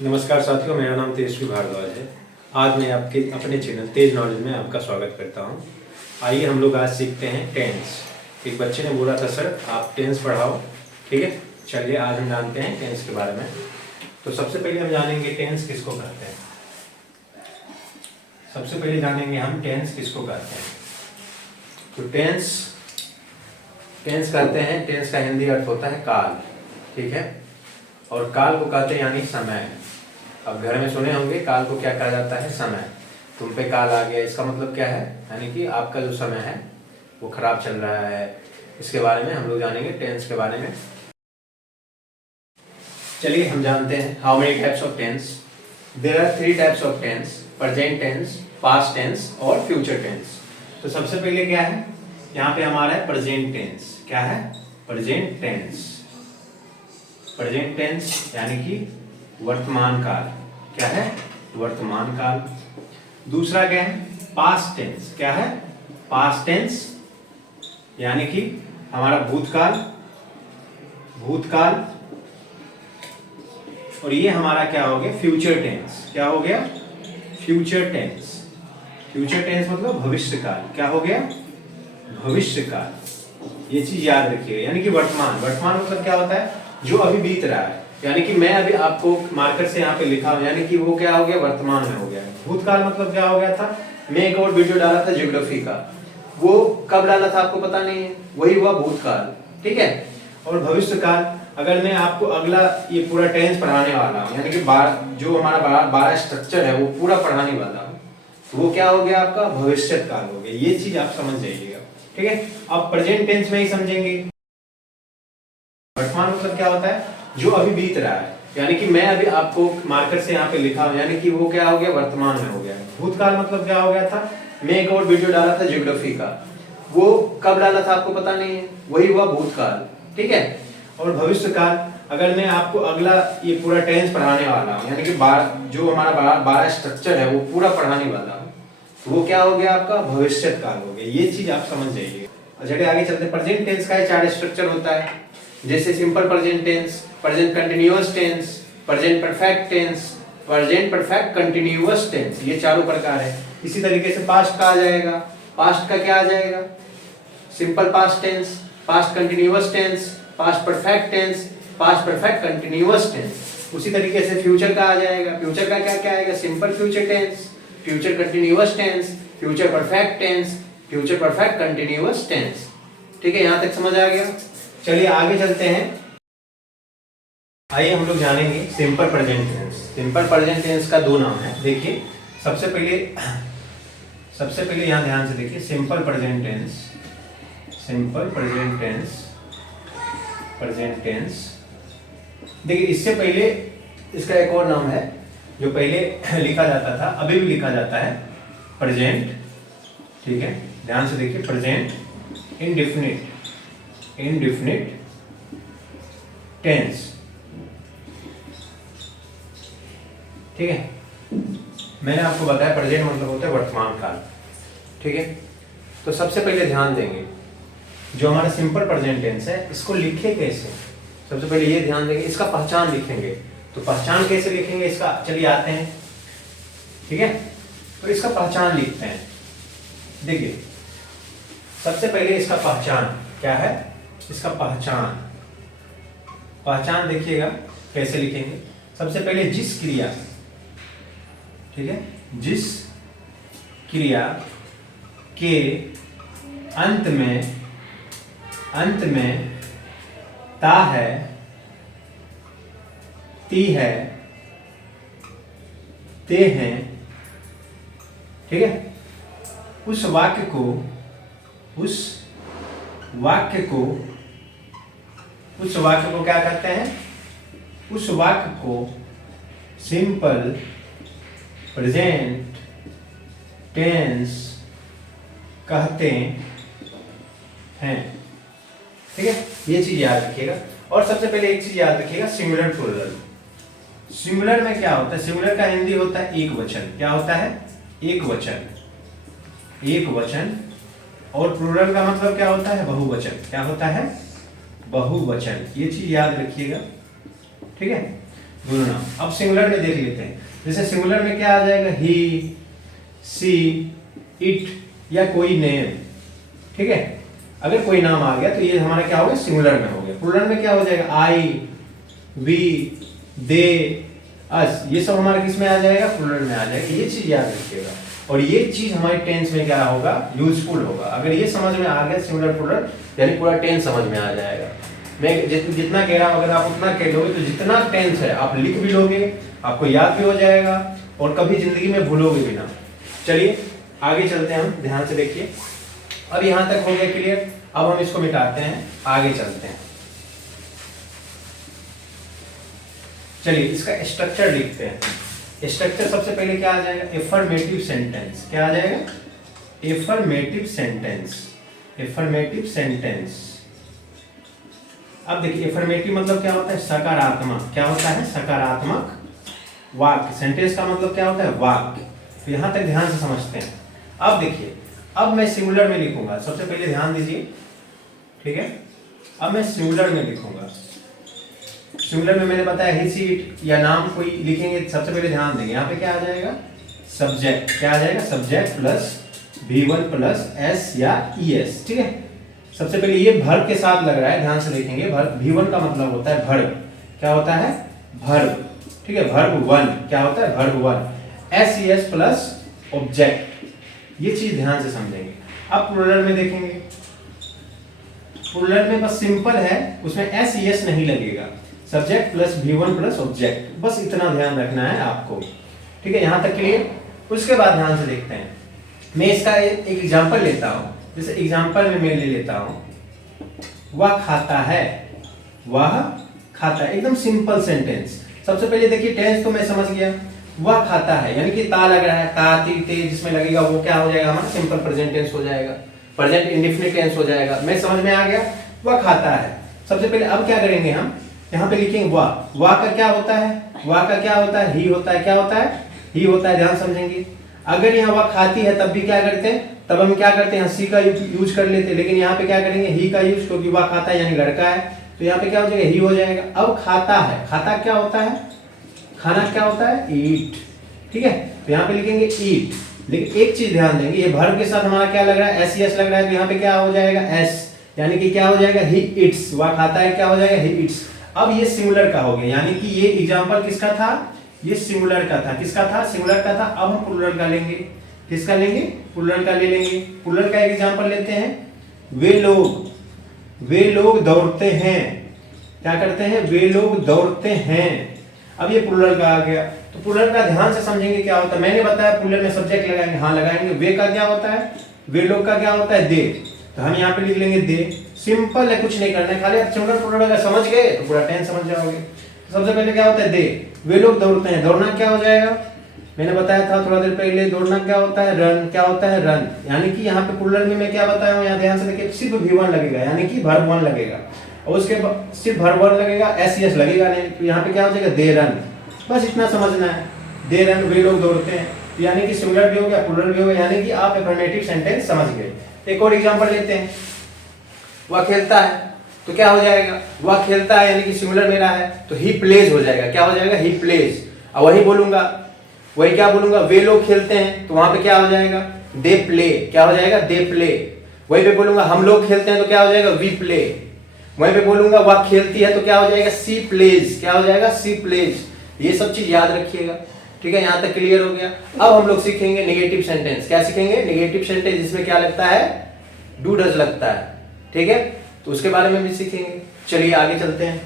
नमस्कार साथियों, मेरा नाम तेजस्वी भारद्वाज है। आज मैं आपके अपने चैनल तेज नॉलेज में आपका स्वागत करता हूं। आइए हम लोग आज सीखते हैं टेंस। एक बच्चे ने बोला था सर आप टेंस पढ़ाओ, ठीक है। चलिए आज हम जानते हैं टेंस के बारे में। तो सबसे पहले हम जानेंगे टेंस किसको कहते हैं। सबसे पहले जानेंगे हम टेंस किसको कहते हैं। तो टेंस कहते हैं, टेंस का हिंदी अर्थ होता है काल, ठीक है। और काल को कहते हैं यानी समय। अब घर में सुने होंगे काल को क्या कहा जाता है, समय। तुम पे काल आ गया, इसका मतलब क्या है, यानी कि आपका जो समय है वो खराब चल रहा है। इसके बारे में हम लोग जानेंगे टेंस के बारे में। चलिए हम जानते हैं how many types of tense. There are 3 types of tense, present tense, past tense और फ्यूचर टेंस। तो सबसे पहले क्या है, यहाँ पे हमारा है प्रेजेंट टेंस। क्या है, प्रेजेंट टेंस। प्रेजेंट टेंस यानी कि वर्तमान काल। क्या है, वर्तमान काल। दूसरा क्या है, पास्ट टेंस। क्या है, पास्ट टेंस यानी कि हमारा भूतकाल। भूतकाल। और ये हमारा क्या हो गया, फ्यूचर टेंस। क्या हो गया, फ्यूचर टेंस। फ्यूचर टेंस मतलब भविष्य काल। क्या हो गया, भविष्य काल। ये चीज याद रखिएगा, यानी कि वर्तमान। वर्तमान मतलब क्या होता है, जो अभी बीत रहा है। यानी कि मैं अभी आपको मार्कर से यहाँ पे लिखा हूँ, यानी कि वो क्या हो गया, वर्तमान में हो गया। भूतकाल मतलब क्या हो गया था, मैं एक और वीडियो डाला था ज्योग्राफी का, वो कब डाला था आपको पता नहीं है, वही हुआ भूतकाल, ठीक है। और भविष्य काल, अगर मैं आपको अगला ये पूरा टेंस पढ़ाने वाला हूँ, यानी कि जो हमारा 12 स्ट्रक्चर है वो पूरा पढ़ाने वाला हूँ, तो वो क्या हो गया आपका, भविष्य काल हो गया। ये चीज आप समझ जाइएगा, ठीक है। अब प्रेजेंट टेंस में ही समझेंगे। वर्तमान मतलब क्या होता है, जो अभी बीत रहा है। यानी कि मैं अभी आपको मार्कर से यहाँ पे लिखा हूँ, यानी कि वो क्या हो गया, वर्तमान में हो गया। भूतकाल मतलब क्या हो गया था, मैं एक और वीडियो डाला था ज्योग्राफी का, वो कब डाला था आपको पता नहीं है, वही हुआ भूतकाल, ठीक है। और भविष्य काल, अगर मैं आपको अगला ये पूरा टेंस पढ़ाने वाला हूँ, यानी कि जो हमारा 12 स्ट्रक्चर है वो पूरा पढ़ाने वाला हूँ, तो वो क्या हो गया आपका, भविष्य काल हो गया। ये चीज आप समझ जाइएगा। चलिए आगे चलते हैं। प्रेजेंट टेंस का 4 स्ट्रक्चर होता है, जैसे simple present tense, present continuous tense, present perfect tense, present perfect continuous tense. ये चारों प्रकार है। इसी तरीके से पास्ट का आ जाएगा। पास्ट का क्या आ जाएगा, simple past tense, past continuous tense, past perfect tense, past perfect continuous tense. उसी तरीके से फ्यूचर का आ जाएगा। फ्यूचर का क्या क्या आएगा, simple future tense, future continuous tense, future perfect tense, future perfect continuous tense. ठीक है, यहां तक समझ आ गया। चलिए आगे चलते हैं। आइए हम लोग जानेंगे simple present tense. Simple present tense का 2 नाम है। देखिए सबसे पहले यहाँ ध्यान से देखिए, simple present tense, simple present tense, present tense. देखिए इससे पहले इसका एक और नाम है जो पहले लिखा जाता था, अभी भी लिखा जाता है, प्रेजेंट, ठीक है। ध्यान से देखिए, प्रेजेंट इंडेफिनिट, इंडेफिनिट टेंस, ठीक है। मैंने आपको बताया प्रेजेंट मतलब होता है वर्तमान काल, ठीक है। तो सबसे पहले ध्यान देंगे, जो हमारा सिंपल प्रेजेंट टेंस है इसको लिखे कैसे, सबसे पहले ये ध्यान देंगे। इसका पहचान लिखेंगे, तो पहचान कैसे लिखेंगे इसका, चलिए आते हैं, ठीक है। तो इसका पहचान लिखते हैं। देखिए सबसे पहले इसका पहचान क्या है, इसका पहचान देखिएगा कैसे लिखेंगे। सबसे पहले जिस क्रिया, ठीक है, जिस क्रिया के अंत में ता है, ती है, ते हैं, ठीक है, उस वाक्य को क्या कहते हैं, उस वाक्य को सिंपल प्रेजेंट टेंस कहते हैं, ठीक है। ये चीज याद रखिएगा। और सबसे पहले एक चीज याद रखिएगा, सिंगुलर प्लूरल। सिंगुलर में क्या होता है, सिंगुलर का हिंदी होता है एक वचन। क्या होता है, एक वचन, एक वचन। और प्लूरल का मतलब क्या होता है, बहुवचन। क्या होता है, बहुवचन। ये चीज याद रखिएगा, ठीक है। बोलना। अब सिंगुलर में देख लेते हैं, जैसे सिंगुलर में क्या आ जाएगा, ही, सी, इट या कोई नेम, ठीक है। अगर कोई नाम आ गया तो ये हमारा क्या हो गया, सिंगुलर में हो गया। प्लूरल में क्या हो जाएगा, आई, वी, दे, अस, ये सब हमारा किस में आ जाएगा, प्लूरल में आ जाएगा। ये चीज याद रखिएगा, और ये चीज हमारे टेंस में क्या होगा, यूजफुल होगा। अगर ये समझ में आ गया सिंगुलर प्लूरल, यानी पूरा टेंस समझ में आ जाएगा। मैं जितना कह रहा हूं अगर आप उतना कह लोगे तो जितना टेंस है आप लिख भी लोगे, आपको याद भी हो जाएगा, और कभी जिंदगी में भूलोगे भी ना। चलिए आगे चलते हैं हम, ध्यान से देखिए। अब यहां तक हो गया क्लियर। अब हम इसको मिटाते हैं, आगे चलते हैं। चलिए इसका स्ट्रक्चर लिखते हैं। स्ट्रक्चर सबसे पहले क्या आ जाएगा, एफर्मेटिव सेंटेंस। क्या आ जाएगा, एफर्मेटिव सेंटेंस। Affirmative sentence. अब देखिए एफर्मेटिव मतलब क्या होता है, सकारात्मक। क्या होता है, सकारात्मक वाक्य। सेंटेंस का मतलब क्या होता है, वाक्य। तो यहां तक ध्यान से समझते हैं। अब देखिए, अब मैं सिंगुलर में लिखूंगा, सबसे पहले ध्यान दीजिए, ठीक है। अब मैं सिंगुलर में लिखूंगा। सिंगुलर में मैंने बताया ही, सी, इट या नाम कोई लिखेंगे, सबसे पहले ध्यान देंगे यहाँ पे क्या आ जाएगा, सब्जेक्ट। क्या आ जाएगा, subject plus V1 plus S या ES, ठीक है। सबसे पहले ये वर्ब के साथ लग रहा है, ध्यान से देखेंगे। वर्ब V1 का मतलब होता है वर्ब। क्या होता है, वर्ब, ठीक है। वर्ब 1 क्या होता है, वर्ब 1। SES प्लस ऑब्जेक्ट, ये चीज ध्यान से समझेंगे। अब प्लूरल में देखेंगे, प्लूरल में बस सिंपल है, उसमें SES नहीं लगेगा। Subject plus V1 plus object, बस इतना ध्यान रखना है आपको, ठीक है। यहां तक क्लियर। उसके बाद ध्यान से देखते हैं, मैं इसका एक एग्जांपल लेता हूं। जैसे एग्जांपल में मैं ले लेता हूं, वह खाता है, वह खाता है, एकदम सिंपल सेंटेंस। सबसे पहले देखिए टेंस तो मैं समझ गया, वह खाता है यानी कि ता लग रहा है, ता ती ते जिसमें लगेगा वो क्या हो जाएगा, हमारा सिंपल प्रेजेंट टेंस हो जाएगा, प्रेजेंट इंडेफिनिट टेंस हो जाएगा। मैं समझ में आ गया, वह खाता है। सबसे पहले अब क्या करेंगे हम, यहाँ पे लिखेंगे वाह। वाह का क्या होता है, वाह का क्या होता है, ही होता है। क्या होता है, ही होता है, ध्यान समझेंगे। अगर यहाँ वाह खाती है तब भी क्या करते हैं, तब हम क्या करते हैं, सी का यूज कर लेते हैं, लेकिन यहाँ पे क्या करेंगे, ही का यूज, क्योंकि वाह खाता है यानी लड़का है, तो यहाँ पे क्या हो जाएगा, ही हो जाएगा। अब खाता है, खाता क्या होता है, खाना क्या होता है, ईट, ठीक है। तो यहाँ पे लिखेंगे ईट, लेकिन एक चीज ध्यान देंगे, ये वर्ब के साथ हमारा क्या लग रहा है, SES लग रहा है, तो यहाँ पे क्या हो जाएगा, S, यानी कि क्या हो जाएगा, ही इट्स। वह खाता है, क्या हो जाएगा, ही इट्स। अब ये सिंगुलर का हो गया, यानी कि ये एग्जांपल किसका था, ये सिंगुलर का था। किसका था, सिंगुलर का था। अब हम प्लूरल का लेंगे। किसका लेंगे, प्लूरल का ले लेंगे। प्लूरल का एक एग्जांपल लेते हैं, वे लोग दौड़ते हैं। क्या करते हैं, वे लोग दौड़ते हैं। अब ये प्लूरल का आ गया, तो प्लूरल का ध्यान से समझेंगे क्या होता है। मैंने बताया प्लूरल में सब्जेक्ट लगाएंगे, हाँ लगाएंगे। वे का क्या होता है, वे लोग का क्या होता है, दे, तो हम यहाँ पे लिख लेंगे दे। सिंपल है, कुछ नहीं करना है, खाली आप सिंगुलर प्लूरल अगर समझ गए तो पूरा टेंस समझ जाओगे। सबसे पहले क्या होता है, दे, वे लोग दौड़ते हैं। दौड़ना क्या हो जाएगा, मैंने बताया था थोड़ा देर पहले, दौड़ना क्या होता है, रन। क्या होता है, रन। यानी कि यहाँ पे प्लूरल में मैं क्या बताया हूँ, यहाँ ध्यान से देखिए, सिर्फ V1 लगेगा, यानी कि वर्ब 1 लगेगा, और उसके बाद सिर्फ वर्ब 1 लगेगा, SES लगेगा नहीं, तो यहाँ पे क्या हो जाएगा, दे रन। बस इतना समझना है, दे रन, वे लोग दौड़ते हैं, यानी कि सिंगुलर भी हो गया, प्लूरल भी हो गया, यानी कि आप अफर्मेटिव सेंटेंस समझ गए। एक और एग्जांपल लेते हैं, वह खेलता है, तो क्या हो जाएगा, वह खेलता है यानी कि सिंगुलर मेरा है, तो ही प्लेज हो जाएगा। क्या हो जाएगा, ही प्लेज। अब वही बोलूंगा, वही क्या बोलूंगा, वे लोग खेलते हैं, तो वहां पे क्या हो जाएगा, दे प्ले। क्या हो जाएगा, दे प्ले। वहीं पे बोलूंगा हम लोग खेलते हैं, तो क्या हो जाएगा, वी प्ले। वहीं पे बोलूंगा वह खेलती है, तो क्या हो जाएगा, सी प्लेज। क्या हो जाएगा, सी प्लेज। ये सब चीज याद रखिएगा, ठीक है। यहाँ तक क्लियर हो गया। अब हम लोग सीखेंगे नेगेटिव सेंटेंस। क्या सीखेंगे, नेगेटिव सेंटेंस, जिसमें क्या लगता है, डू डज लगता है, ठीक है। तो उसके बारे में भी सीखेंगे। चलिए आगे चलते हैं।